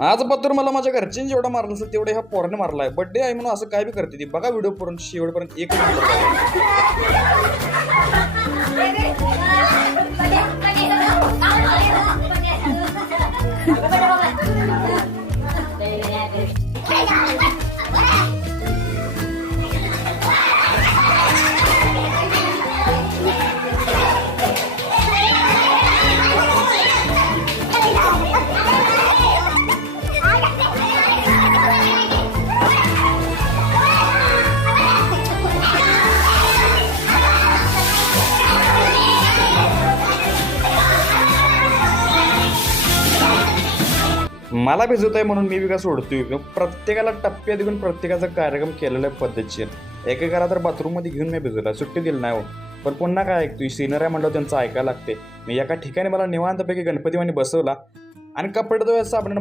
आज पत्र मला माझ्या घरच्यांनी जेवढा मारलं असेल तेवढं ह्या पोराने मारलाय. बड्डे आहे म्हणून असं काय बी करते ती. बघा व्हिडिओ पर्यंत शेवटपर्यंत एक नंबर बघा. मला भिजवत आहे म्हणून मी बी का सोडतोय. प्रत्येकाला टप्प्यात घेऊन प्रत्येकाचा कार्यक्रम केलेला आहे पद्धतशीर. एकेकाला तर बाथरूममध्ये घेऊन मी भिजवला, सुट्टी दिली नाही हो. पण पुन्हा काय ऐकतोय, सिनियर आहे म्हणलं त्यांचं ऐकायला लागते. मी एका ठिकाणी मला निवांतपैकी गणपतीवाणी बसवला आणि कपडे साबण